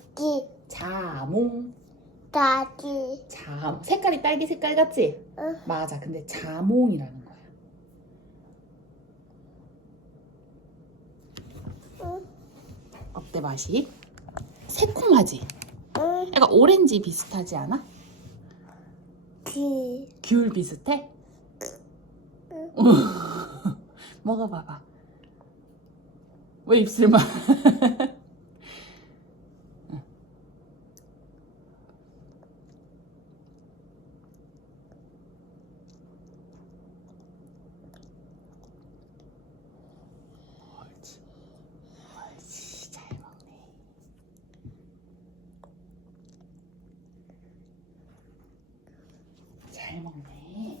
자기 자몽. 자기 자 색깔이 딸기 색깔 같지? 응. 맞아. 근데 자몽이라는 거야. 응. 어때 맛이? 새콤하지? 응. 약간 오렌지 비슷하지 않아? 기귤 비슷해? 응. 먹어봐봐. 왜 입술만? 옳지. 옳지. 잘 먹네. 잘 먹네.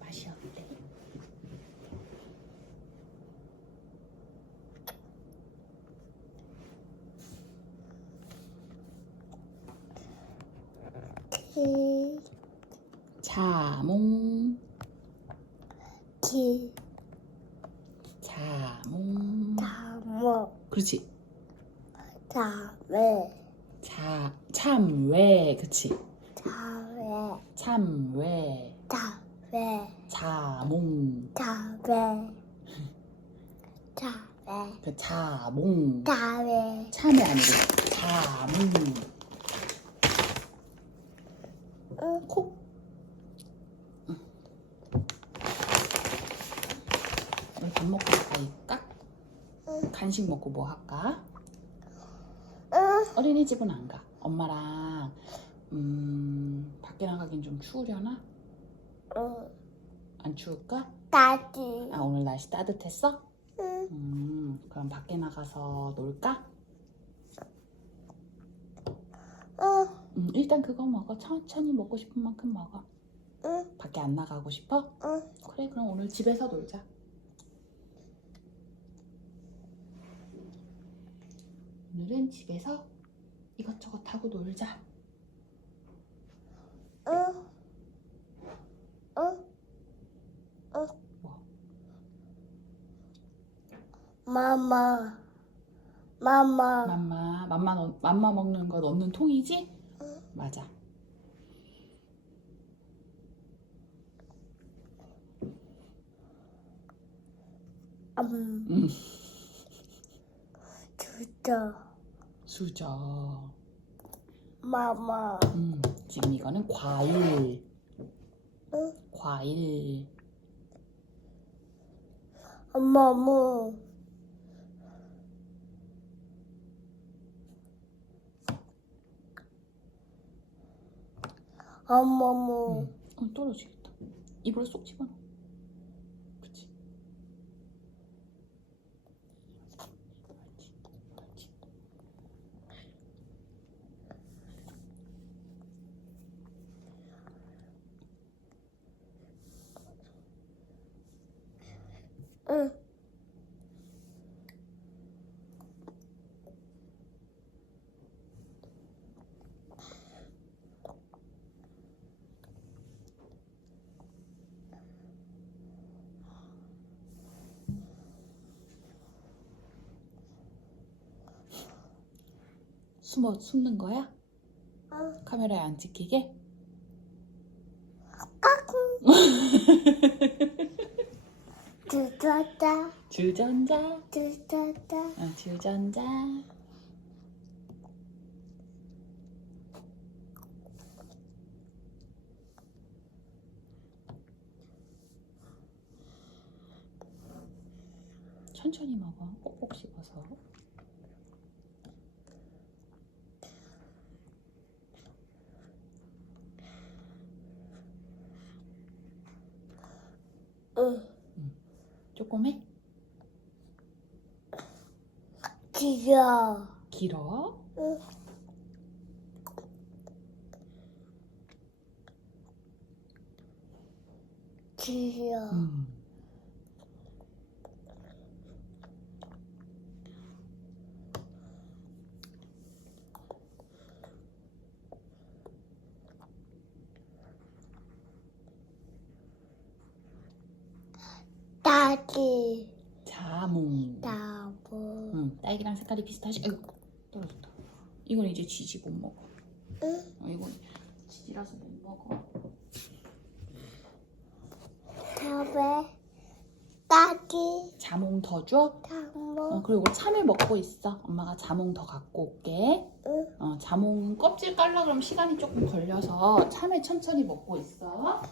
맛이 어때? 기 자몽, 기 자몽. 다모 그렇지. 다외 자, 참외. 그치. 다외 참외. 다외 자몽. 다외 다외 그 자몽. 다외 참외 아니고 자몽. 우리 밥 먹고? 응. 간식 먹고 뭐 할까? 응. 어린이집은 안 가. 엄마랑 음 밖에 나가긴 좀 추우려나? 응. 안 추울까? 다지 아 오늘 날씨 따뜻했어? 응. 음 그럼 밖에 나가서 놀까? 응. 음 일단 그거 먹어. 천천히 먹고 싶은 만큼 먹어. 응. 밖에 안 나가고 싶어? 응. 그래 그럼 오늘 집에서 놀자. 오늘은 집에서 이것저것 하고 놀자. 응. 응. 응. 뭐? 마마 마마 맘마 맘마 넣, 맘마 먹는 거 넣는 통이지? 응. 맞아. 음 음 주저 수저. 마마 음 지금 이거는 과일. 응. 과일. 엄마 무 음. 어, 떨어지겠다. 입으로 쏙 집어넣어. 그치. 응. 숨어 숨는 거야? 응. 카메라에 안 찍히게? 주저다 주전자. 주저다 어, 주전자. 천천히 먹어. 꼭꼭 씹어서. 응. 조금 해? 길어. 길어? 응. 길어. 응. 딸기. 자몽. 나무. 응, 딸기랑 색깔이 비슷하지? 아이고, 떨어졌다. 이건 이제 지지 못 먹어. 응. 어, 이건 지지라서 못 먹어. 다음에 딸기. 자몽 더 줘? 어, 나무. 그리고 참외 먹고 있어. 엄마가 자몽 더 갖고 올게. 응. 어, 자몽 껍질 깔라 그러면 시간이 조금 걸려서 참외 천천히 먹고 있어.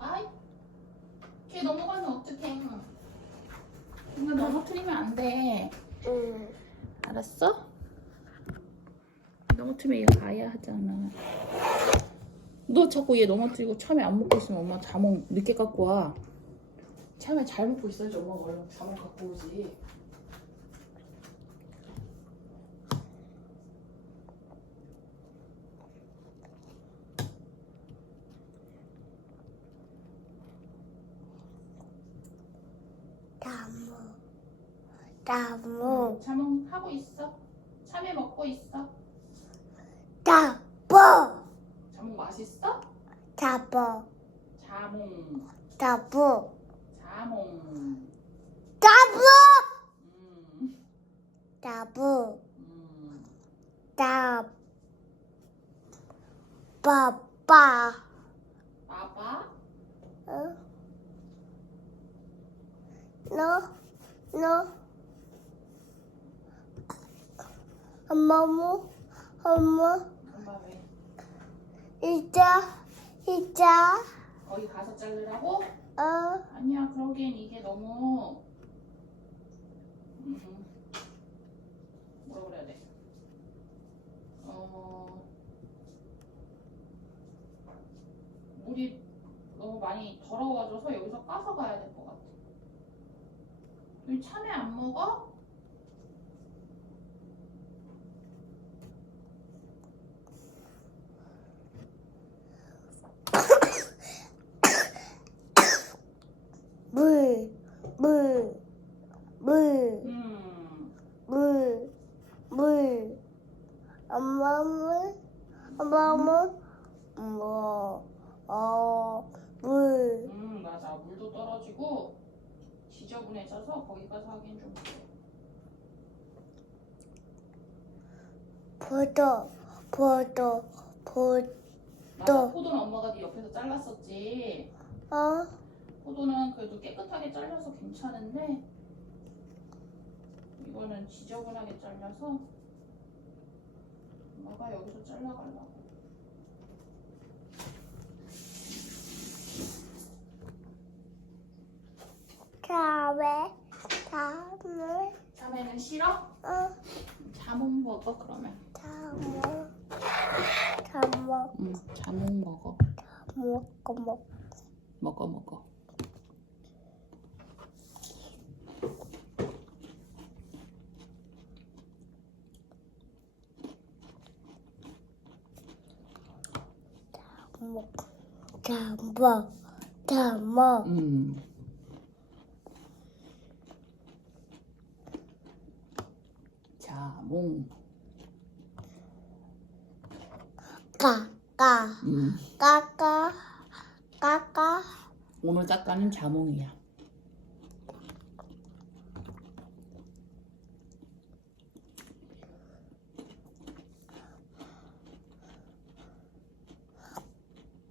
아이, 걔 넘어가면 어떡해. 이거 넘어뜨리면 안 돼. 응. 알았어? 넘어뜨리면 얘 가야 하잖아. 너 자꾸 얘 넘어뜨리고 참외 안 먹고 있으면 엄마 자몽 늦게 갖고 와. 참외 잘 먹고 있어야지 엄마가 얼른 자몽 갖고 오지. 나무. 나무. 자몽 하고 있어. 참외 먹고 있어. 나무. 자몽 맛있어? 나무. 자몽. 나무. 자몽. 나무. 음. 나무. 음. 나. 빠빠. 봐봐. 응? 너, 너. 엄마 뭐? 엄마 엄마 왜? 이자 이자 거기 가서 자르라고? 어 아니야, 그러기엔 이게 너무 음, 뭐라 그래야 돼? 어, 물이 너무 많이 더러워져서 여기서 까서 가야 될 것 같아. 여기 참외 안 먹어? 물, 물, 물, 음, 물, 물. 엄마 물, 엄마 물, 뭐, 어, 물. 음, 맞아. 물도 떨어지고 지저분해져서 거기 가서 하긴 좀 그래. 포도, 포도, 포도. 맞아. 포도는 엄마가 네 옆에서 잘랐었지. 어, 포도는 그래도 깨끗하게 잘라서 괜찮은데 이거는 지저분하게 잘라서 엄마가 여기서 잘라가려고. 다음에, 다음에, 참외는 싫어? 어, 자몽 먹어 그러면. 다음에, 응, 자몽 먹어. 먹고 먹. 먹어 먹어. 먹, 다 먹. 음. 자몽. 까, 까, 음. 까까, 까까, 오늘 작가는 자몽이야.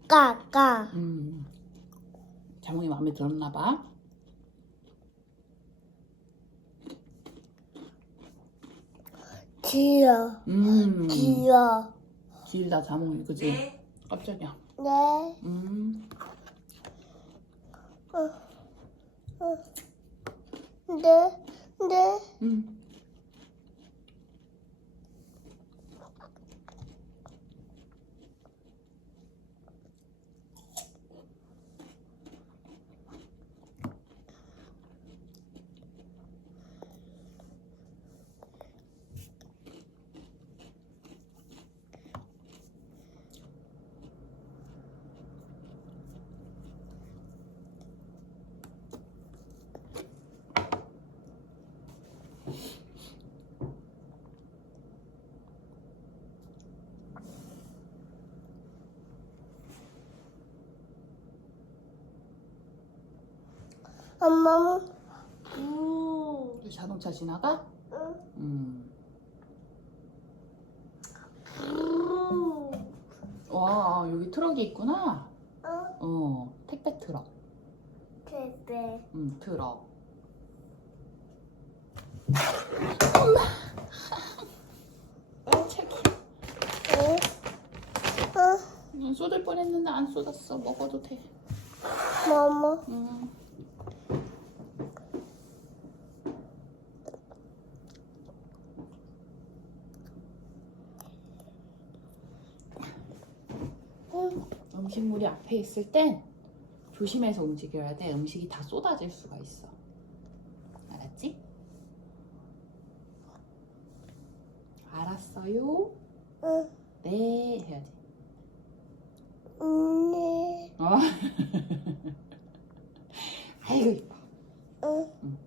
까까 음. 자몽이 마음에 들었나 봐. 지어 음. 지어 길다 자몽이 그지? 깜짝이야. 네 음. 네, 네, 음. 엄마, 음, 여기 자동차 지나가? 응, 음. 음, 와 여기 트럭이 있구나. 어, 어 택배 트럭. 베베, 음 트럭. 엄마. 책이. 응, 어, 음, 쏟을 뻔했는데 안 쏟았어. 먹어도 돼. 뭐뭐, 음. 응, 음식물이 앞에 있을 땐 조심해서 움직여야 돼. 음식이 다 쏟아질 수가 있어. 알았지? 알았어요. 응, 네 해야지. 음, 네, 어? 아이고 이뻐. 응,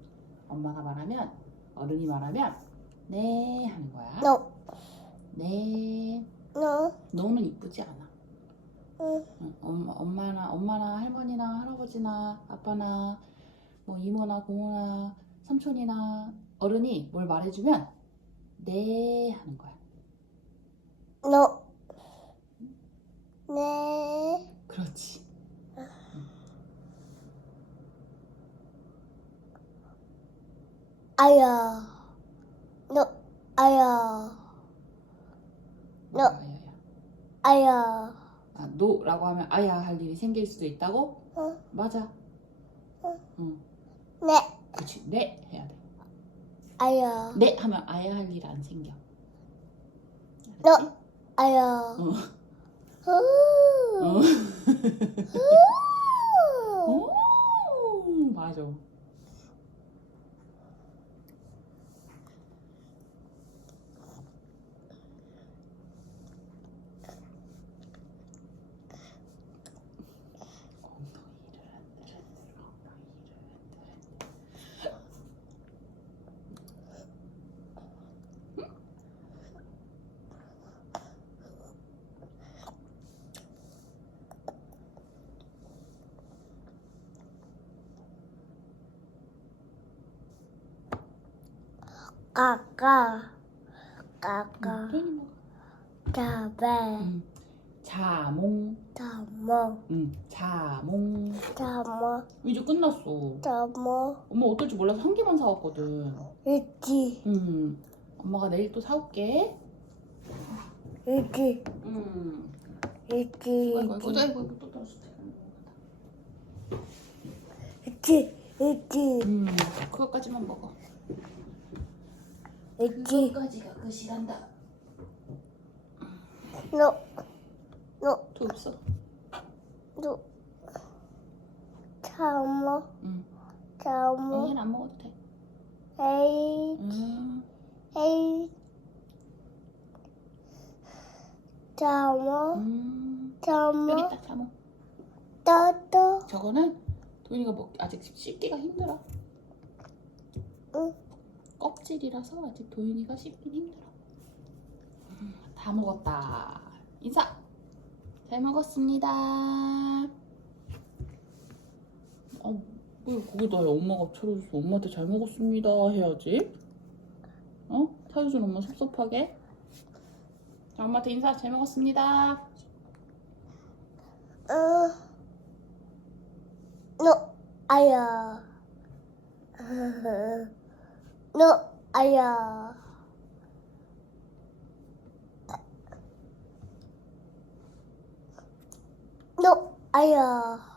엄마가 말하면 어른이 말하면 네 하는 거야. 너, 네. 너, 너는 이쁘지 않아. 응, 응, 엄마, 엄마나 엄마나 할머니나 할아버지나 아빠나 뭐 이모나 고모나 삼촌이나 어른이 뭘 말해주면 네 하는 거야. 너, 네, 그렇지. 아야, 너, 아야, 너. 아야 야. 아야, 아, 노라고 하면 아야 할 일이 생길 수도 있다고? 응, 맞아. 응. 응. 네, 그렇지. 네 해야 돼. 아야, 네 하면 아야 할 일 안 생겨. 너. 알았지? 아야, 어. 후, 어. 오, 맞아. 까까, 까까. 자배, 응. 자몽. 자모, 응. 자몽. 자모, 이제 끝났어. 자모, 엄마 어떨 줄 몰라서 한 개만 사왔거든. 있지, 응. 엄마가 내일 또 사올게. 있지, 응. 있지, 아이고 아이고 아이고 또 떨어졌다. 있지, 있지, 음, 그거까지만 먹어. 있지, 그거까지가 끝이란다. 너, 너, 또 없어. 너, 자모, 응. 자모, 얘는 안 먹어도 돼. 에이, 음. 에이, 자모, 음. 여기 자모, 있다 자몽. 저거는 도인이가 먹 아직 씹기가 힘들어. 응. 껍질이라서 아직 도인이가 씹긴 힘들어. 음, 다 먹었다. 인사. 잘 먹었습니다. 어, 왜 거기다 엄마가 차려줘서 엄마한테 잘 먹었습니다 해야지. 어? 차려준 엄마 섭섭하게. 자, 엄마한테 인사 잘 먹었습니다. 어, 너 아야. 너 아야. 너 아야.